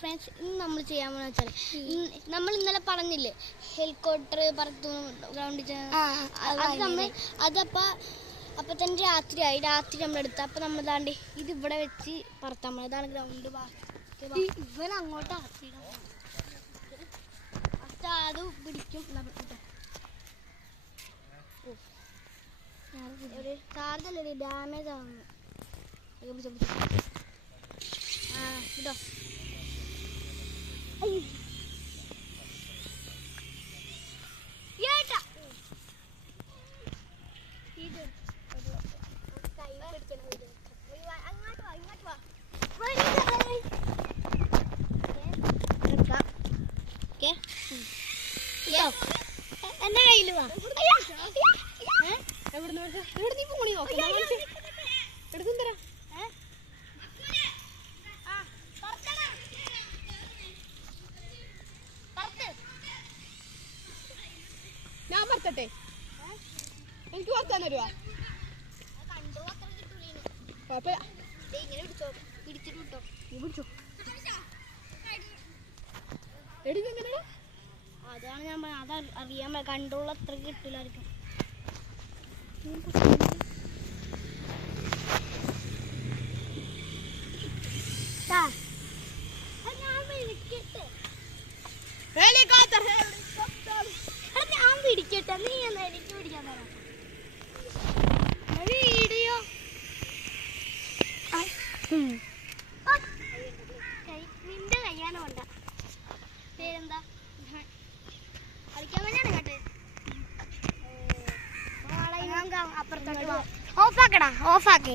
Friends, ഇന്ന് നമ്മൾ ചെയ്യാൻ പോകുന്ന വെച്ചാൽ നമ്മൾ ഇന്നലെ പറഞ്ഞില്ലേ ഹെലികോപ്റ്റർ പറത്തുന്നു ഗ്രൗണ്ടിൽ. അപ്പം തന്നെ രാത്രിയായി. രാത്രി നമ്മളെടുത്ത് അപ്പം നമ്മൾ താണ്ടി ഇത് ഇവിടെ വെച്ച് പറത്താൻ പോകുന്നത്. ഇതാണ് ഗ്രൗണ്ട്. ഇവൻ അങ്ങോട്ട് അത് പിടിക്കും. ചാർജല്ലേ ഡാമേജ് ആവുന്നു. കേട്ടോ എന്റെ കയ്യിൽ വാ. ഞാൻ പറത്തട്ടെ? എനിക്ക് പറത്താൻ തരുവാ? അതാണ് ഞാൻ അത് അറിയാൻ കൺട്രോൾ അത്ര കിട്ടില്ലായിരിക്കും. ഞാൻ പിടിക്കട്ടെ, നീ എന്താ എനിക്ക് പിടിക്കാൻ തരാം. വീഡിയോ നിന്റെ കയ്യാനോ വേണ്ട. പേരെന്താ? കളിക്കാൻ വേണ്ടിയാണ് കേട്ടെ. അപ്പുറത്തോട്ട് ഓഫാക്കടാ, ഓഫാക്കേ.